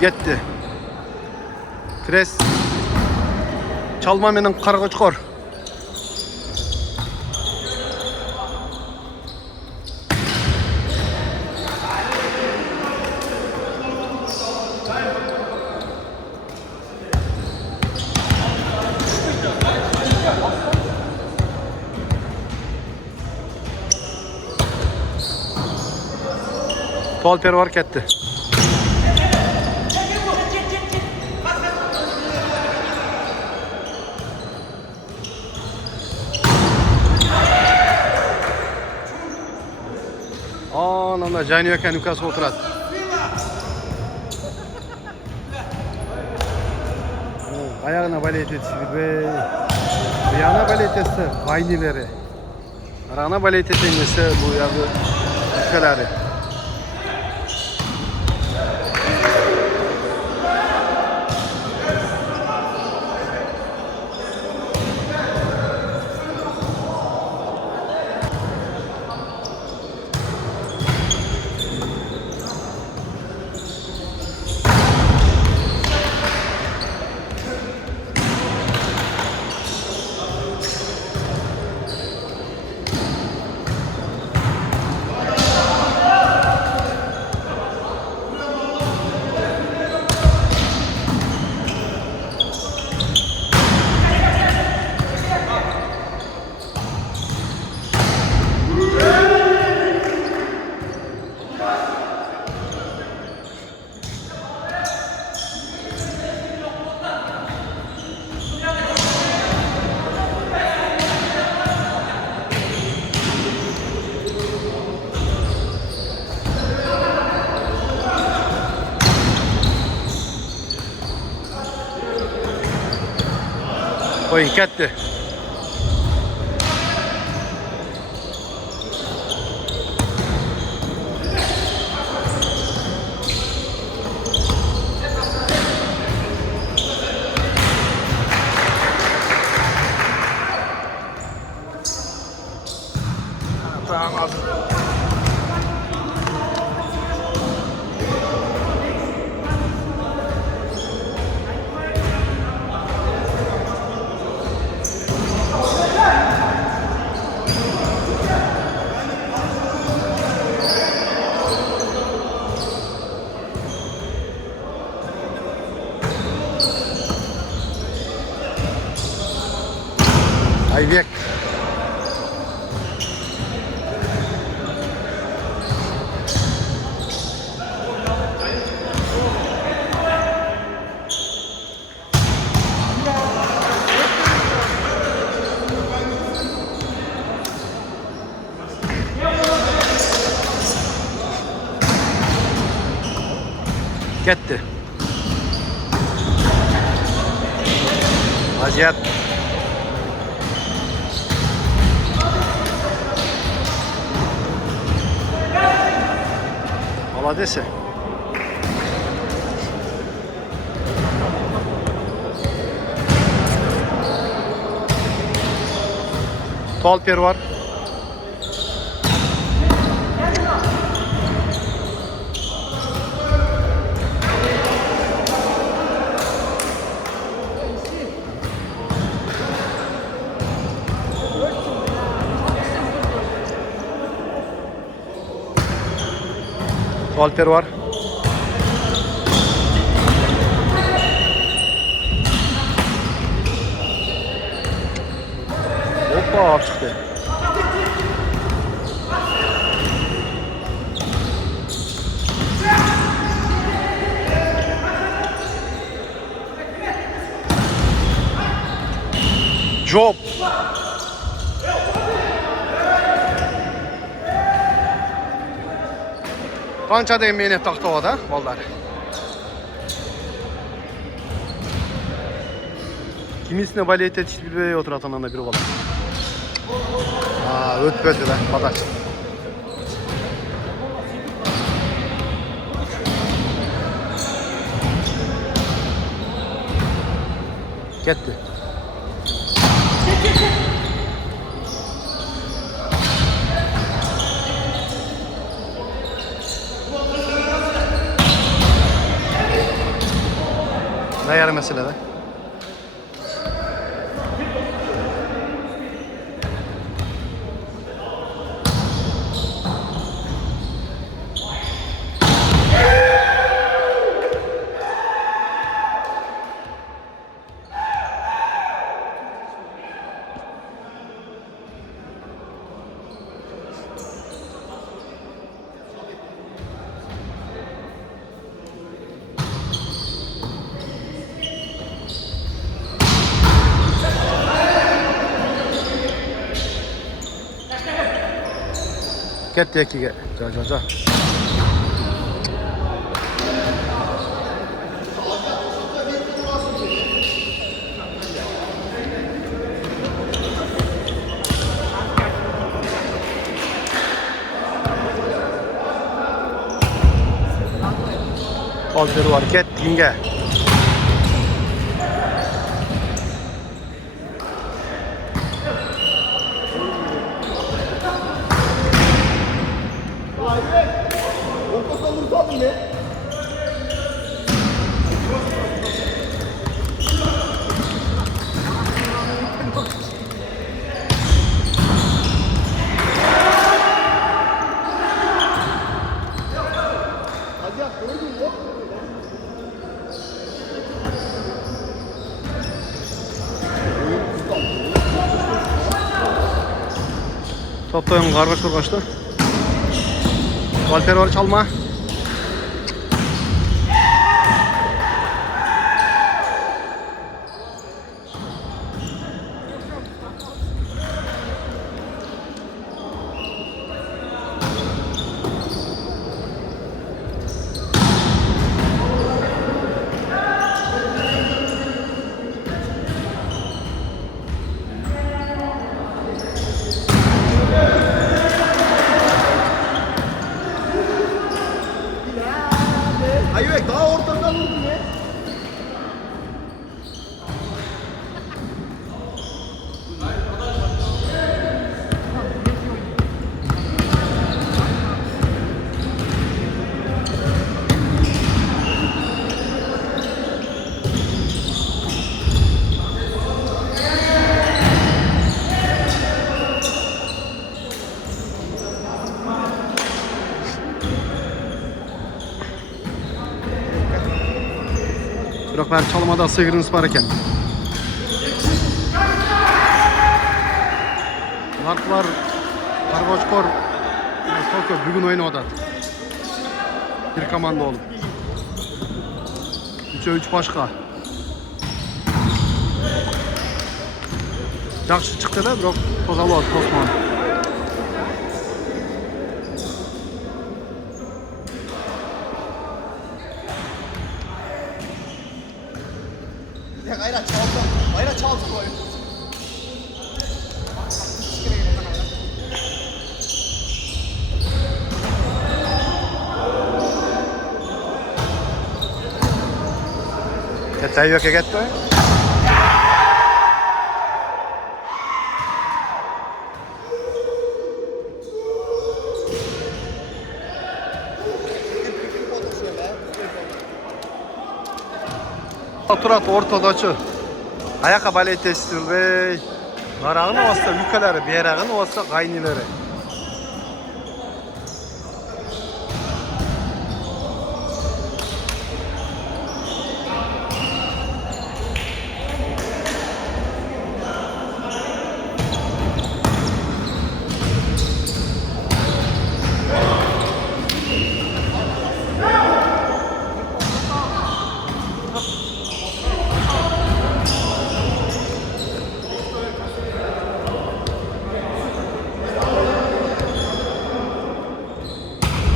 ketdi. Tres. Çalma menen qarg'ochqor. Tolper var ketdi. Ananda Jani aka ukasi o'tiradi. Ayağına balet etdi. Ayağına balet etdi. Vaynileri. Ayağına balet etmesi bu yağı ülkeleri. Oyun ketdi. Ayvek. Ketdi. Vaziyat. Dese. Tolper var. Tolper var. Hoppa çıktı. Job. Qancha degan mehnat taqtovada bollar. Kimisine balet etishni bilmay o'tiradigan biri bola. O'tpedi da, padash. Ketdi. Yarı meselede. Get tekiga. Ja. Oldu var. Get dinge. Toplayalım kargaş kaçtı. Alper var çalma. Hayır daha ortadan vurdu ya. Bırak ben çalmada sıyırınız var iken. Mark var. Kargoçkor. Tokyo bugün oynadı. Bir komanda olup. 3'e 3 başka. Yaxşı çıktı da biroq tozalı oldu Osman. Gayret çaldı. Gayret çaldı bu oyun. Detay yok egetti. Oturat ortadaçı. Ayaka balet testilbey. Narağın olsa yukaları, bir yerağın olsa kaynileri.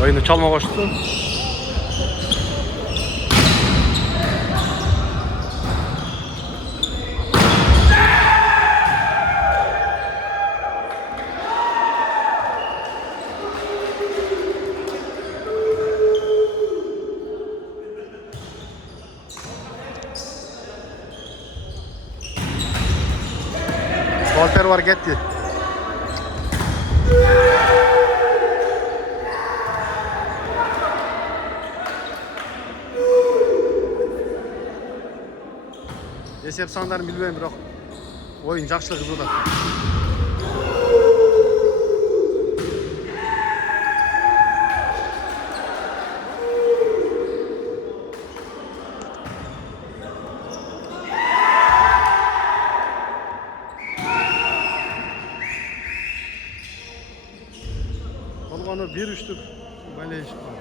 Oyunu çalma başladı. Alper var gitti. Esep sanlarını bilmem biroq. Oyun жақсы kızıda. Olğanı 1-3'lük böyle iş var.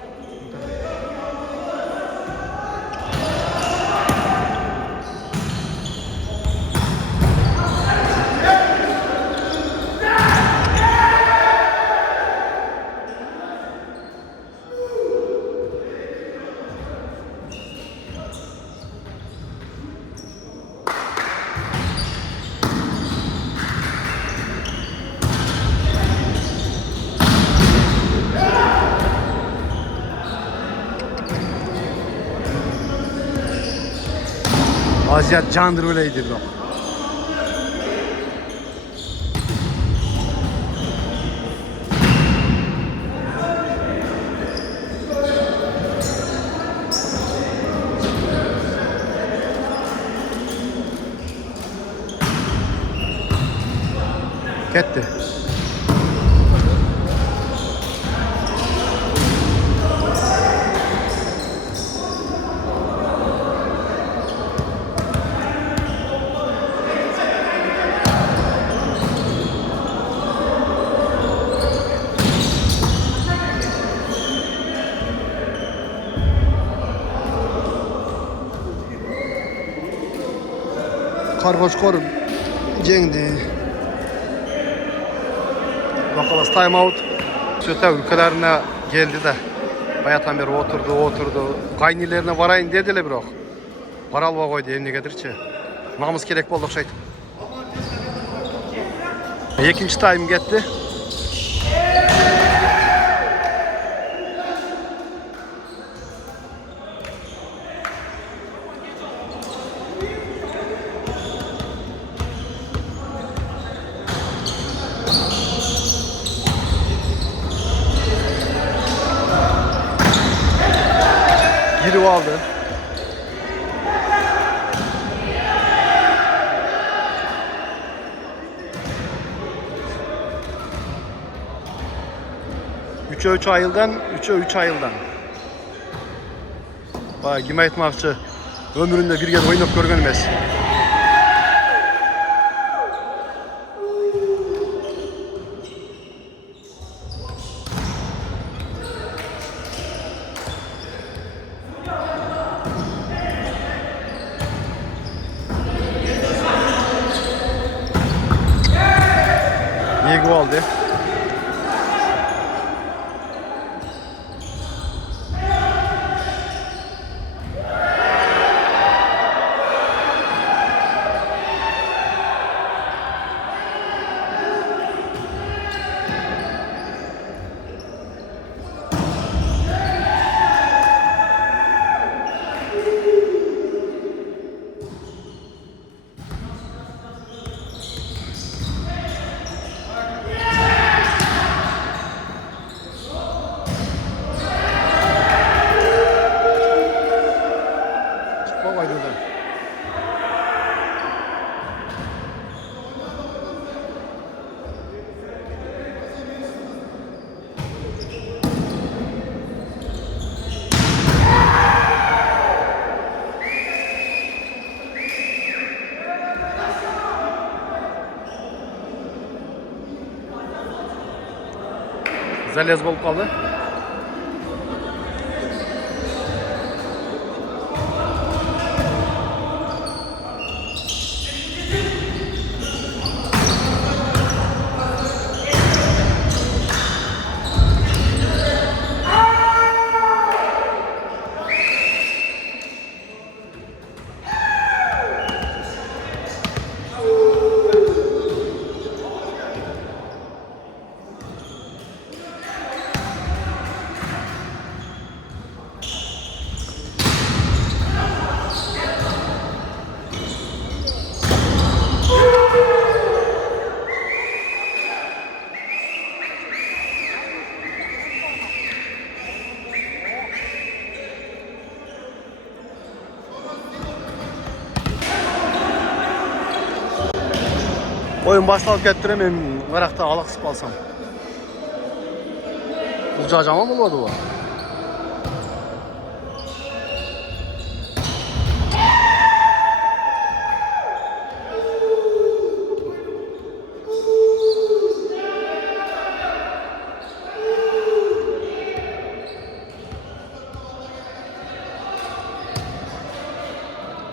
Aziyat candır öyleydi bro. Ketdi. Kargoşkor jengdi. Bakalas time out. Söte ülkelerine geldi de. Bayatan beri oturdu. Kaynilerine varayın dediler biroq. Bara alba koydu emnegedirçi. Namız kerek boldu okşaydı. Ekinci time getdi. Girip aldı. Üçe 3 ayıldan, 3'e 3 ayıldan. Bak, kime aytmakçı, ömründe bir kez oynap görgen emes. Yegu aldı. Залез болып қалды. Oyun başlanıp kettirem, men Irak'ta alaqsып alsam. Uca jamon boladi bu.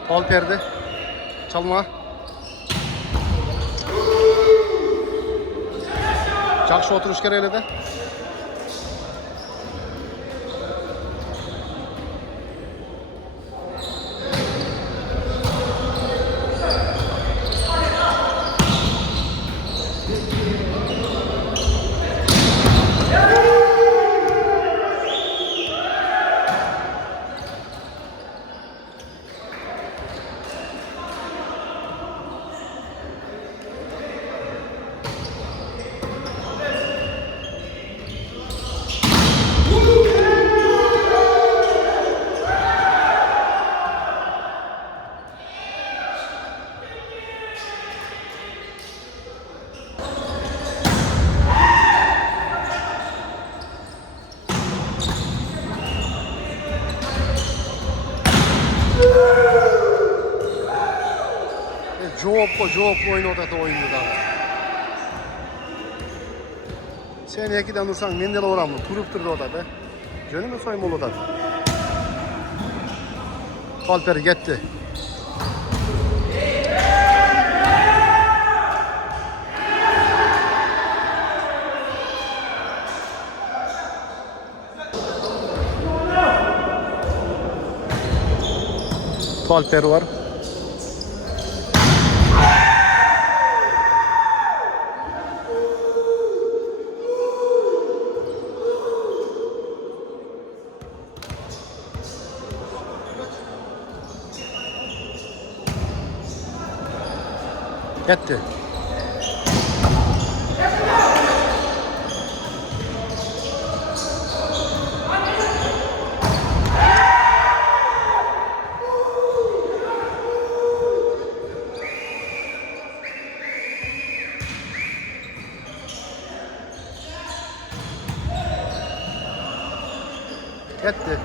Fol berdi. Çalma. Жақсы отырыш керек еді. Joop oynadı oyunu da. Sen ekiden dursan men de oramın. Turup durdu o da be. Jönümü soyum olu da. Alper gitti. Alper var. Gitti. Gitti.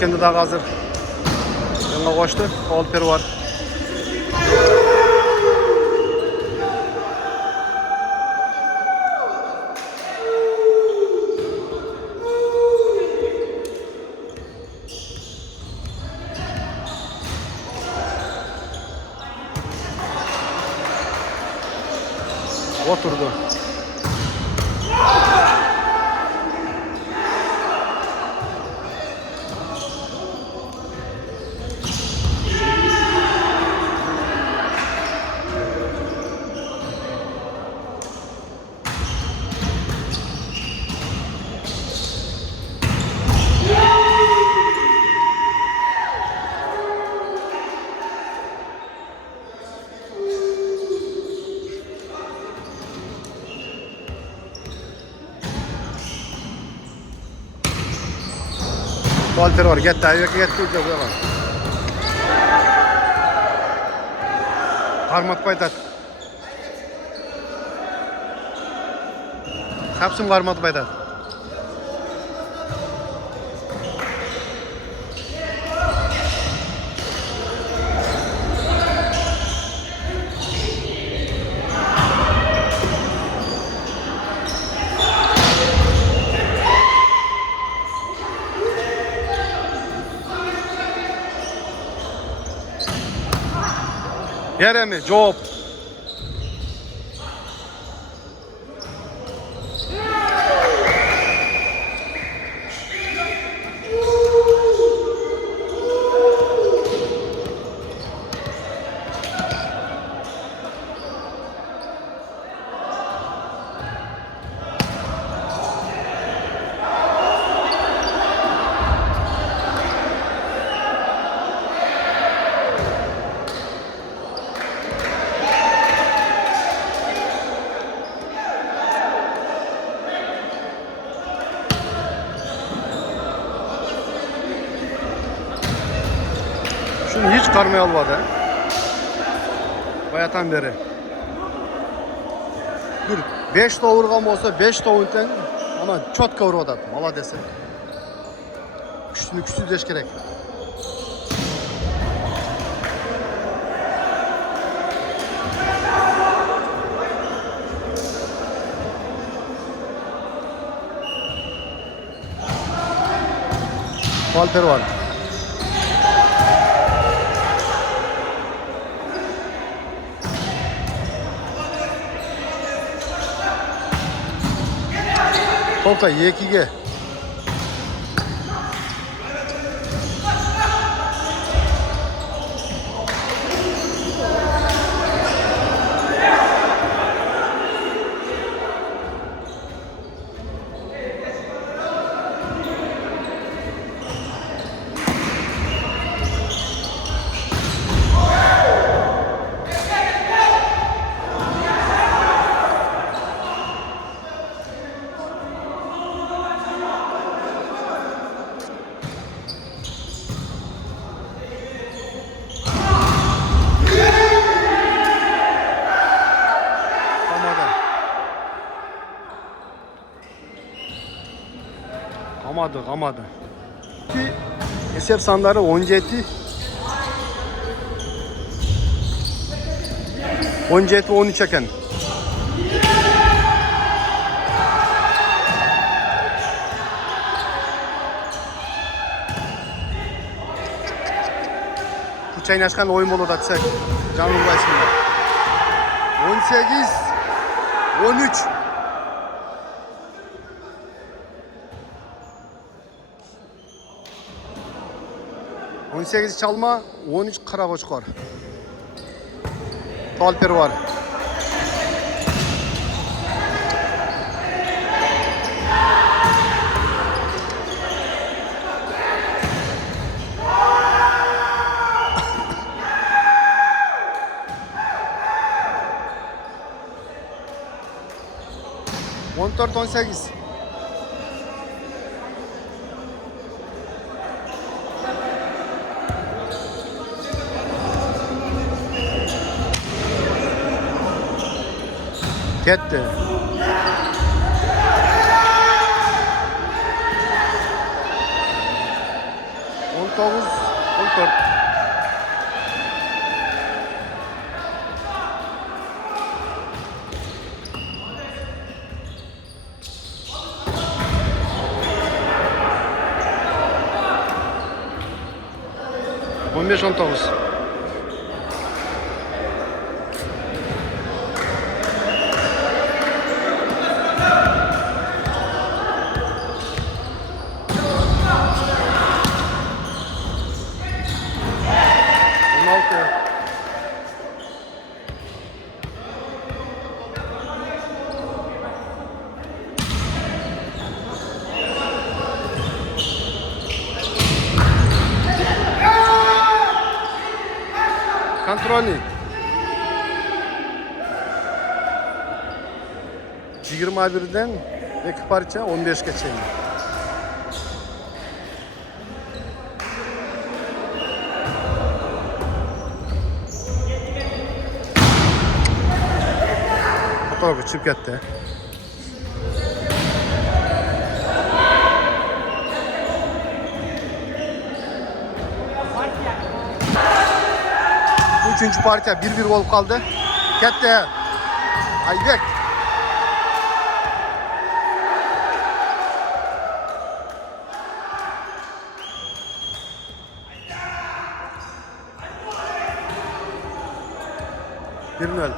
Kendi daha hazır. Yanına koştu. Alper var. Oturdu. Alper var. Gitti. Ayakı gitti. Karmat baydat. Kapsın karmat baydat. Jeremy, Job. çıkarmaya olmadı. Bayatan beri. Bir 5 da vurgan olsa 5 da oyunten ama çok kavur odat. Mala dese. Küçüğünü deş gerek. Palper var. Tolta Y2G. Kamadı. Esef sanları 17 13 eken. Bu çaynaşkan oyun bolu da çek. Canlı başında. 18 13 18 çalma, 13 Karakoç var. Talper var. On 18. Gitti. On 14. On 19. Kontrolü. 21'den 2 parça 15 geçeyim. Fotoğrafı çıkıp gitti. Üçüncü parça 1-1 olup kaldı. Gitti. Aybek. Bir nol.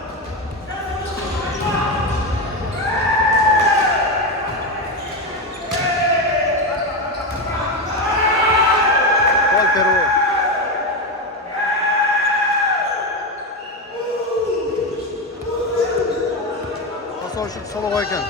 Gol Peru. Nasıl şut solo koyken.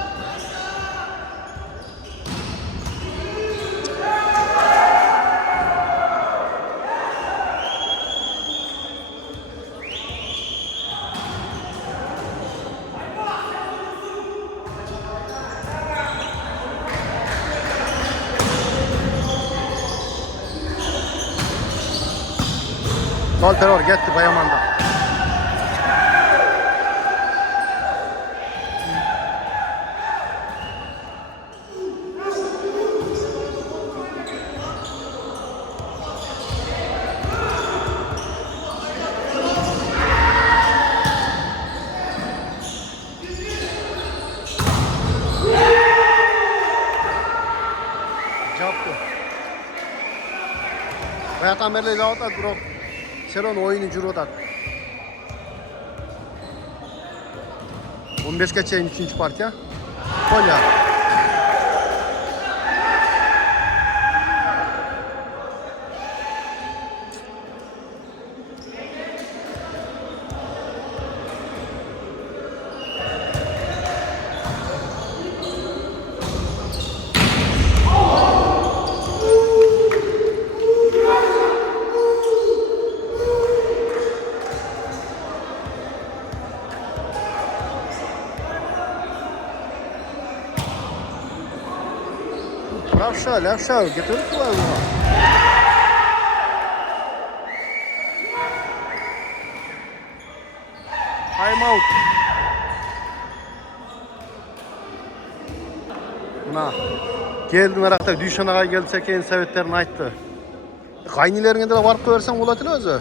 Salter var gitti Bayaman'da. Yaptı. Bayatan berle zavata bro. Selon oyunu jurodak. 15'e çeyin 3. partiya. Kolya. Левша, getir kulağına. Time out. Buna geldim arakta düşanağa gelsek en sebeplerini aytdı. Qaynilerine de varıp koyarsan olatın özü.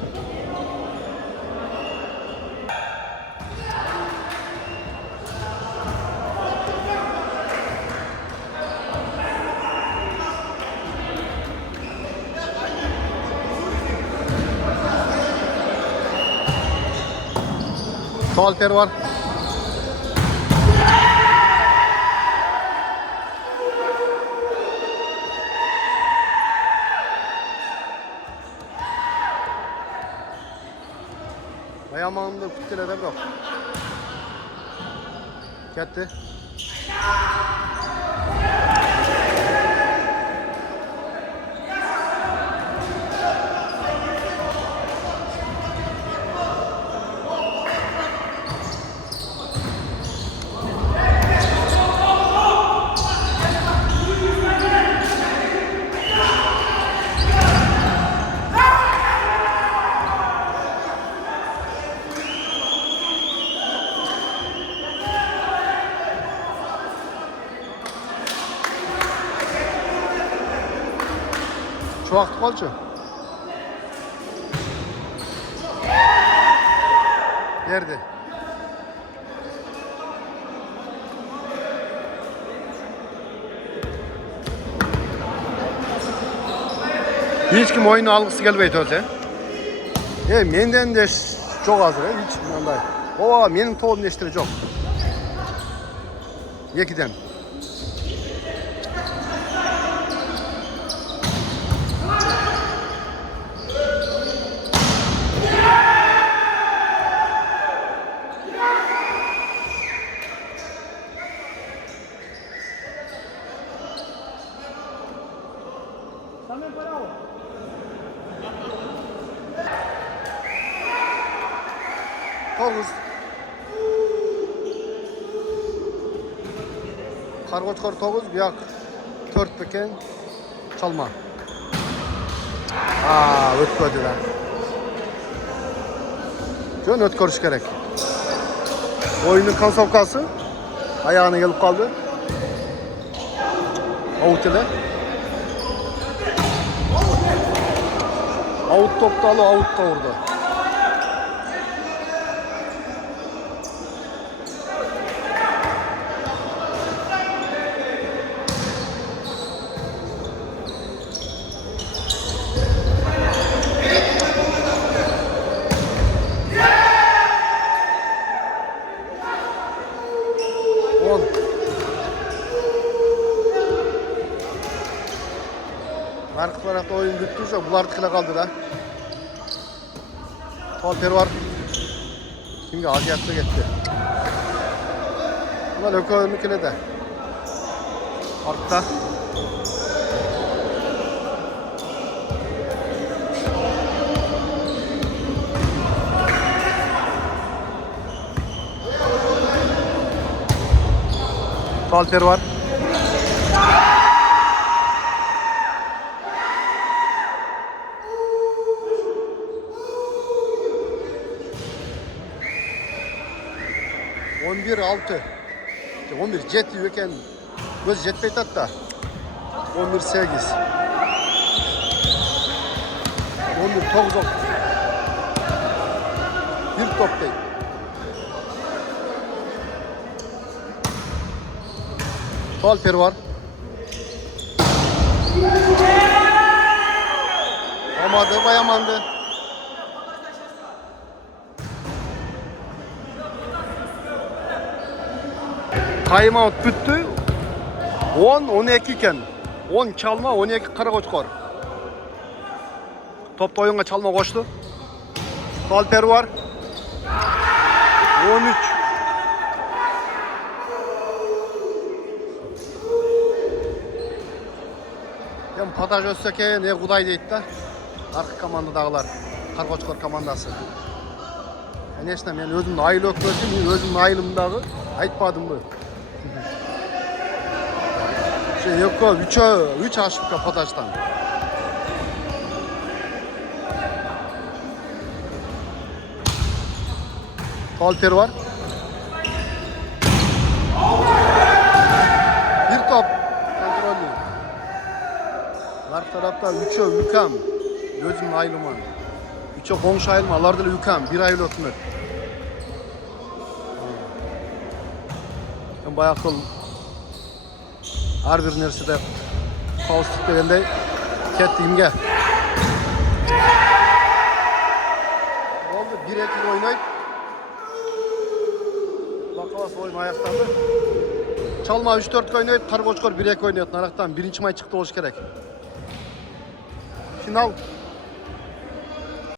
Salter var. Bayaman'da kütlede bırak. Gitti. Şu vakti kalçı. Yerdi. Hiç kim oyunu algısı gelmeydi öyle. Menden de çok az hiç bundan. O benim toğum neştiri çok. Yekiden. Toğuz. Kargoçkar toğuz, biyak 4 beken çalma. Ötkördü lan. Jön ötkörüş gerek. Oyunun konsovkası ayağına gelip kaldı. Out ile. Out topta alı, out da orada. Arka tarafta oyun bittiyse bunlar tıkla kaldı da. Salter var. Şimdi Aziyat'ta gitti. Bunlar Löke önlüküne de. Arkta. Salter var. 11-6. 11 jet eken göz jetpey tat da. 11-8. 11-9. Bir top değil. Falper var. Olmadı, bayamandı. Timeout bitti. 10-12 iken. 10 çalma, 12 kara koçkor. Topta oyunga çalma koştu. Falper var. 13. Hem pataj ötseke ne kuday deydi da. Arka komandadagılar. Kargoçkor komandası. Конечно, men özümün ayıl ökmösüm, men özümün ayılımdagı aytpadım bu. Yok, 3 aşıpka patajdan. Falper var. Bir top kontrollü. Arka tarafta 3'e yükam. Gözüm ayrılma. 3'e komşu ayrılma. Alarda da yükam. Bir ayrıl ötmek. Ben bayağı kıl. Her bir nersede kaostik degende kettiğimge. Oldu 1-2 oynayıp Bakavası oyun ayaktandı. Çalma 3-4 oynayıp Kargoçkor 1-2 oynayıp. Naraktan birinci may çıktı oluş gerek. Final